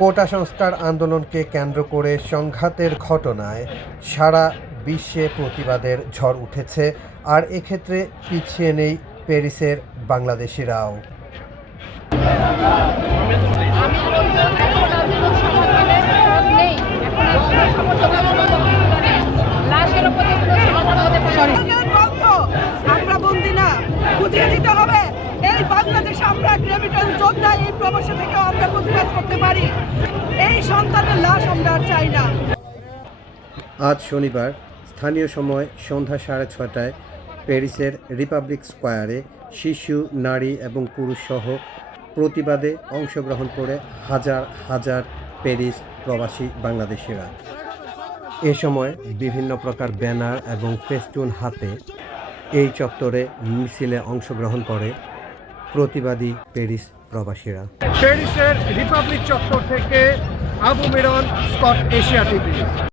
কোটা সংস্কার আন্দোলনকে কেন্দ্র করে সংঘাতের ঘটনায় সারা বিশ্বে প্রতিবাদের ঝড় উঠেছে, আর এক্ষেত্রে পিছিয়ে নেই প্যারিসের বাংলাদেশিরাও। আমরা বন্দি না, বুঝিয়ে দিতে হবে এই বাংলাদেশে আমরা রেমিটেন্স যোদ্ধা, এই প্রবাসী থেকে আমরা প্রতিবাদ করতে পারি। এই সন্তানের লাশ আমরা আর চাই না। আজ শনিবার স্থানীয় সময় সন্ধ্যা 6:30টায় প্যারিসের রিপাবলিক স্কোয়ারে শিশু, নারী এবং পুরুষ সহ প্রতিবাদে অংশগ্রহণ করে হাজার হাজার প্যারিস প্রবাসী বাংলাদেশিরা। এ সময় বিভিন্ন প্রকার ব্যানার এবং ফেস্টুন হাতে এই চত্বরে মিছিলে অংশগ্রহণ করে প্রতিবাদী প্যারিস প্রবাসীরা। প্যারিসের রিপাবলিক চত্বর থেকে Abu maroon, Scott Asia TV.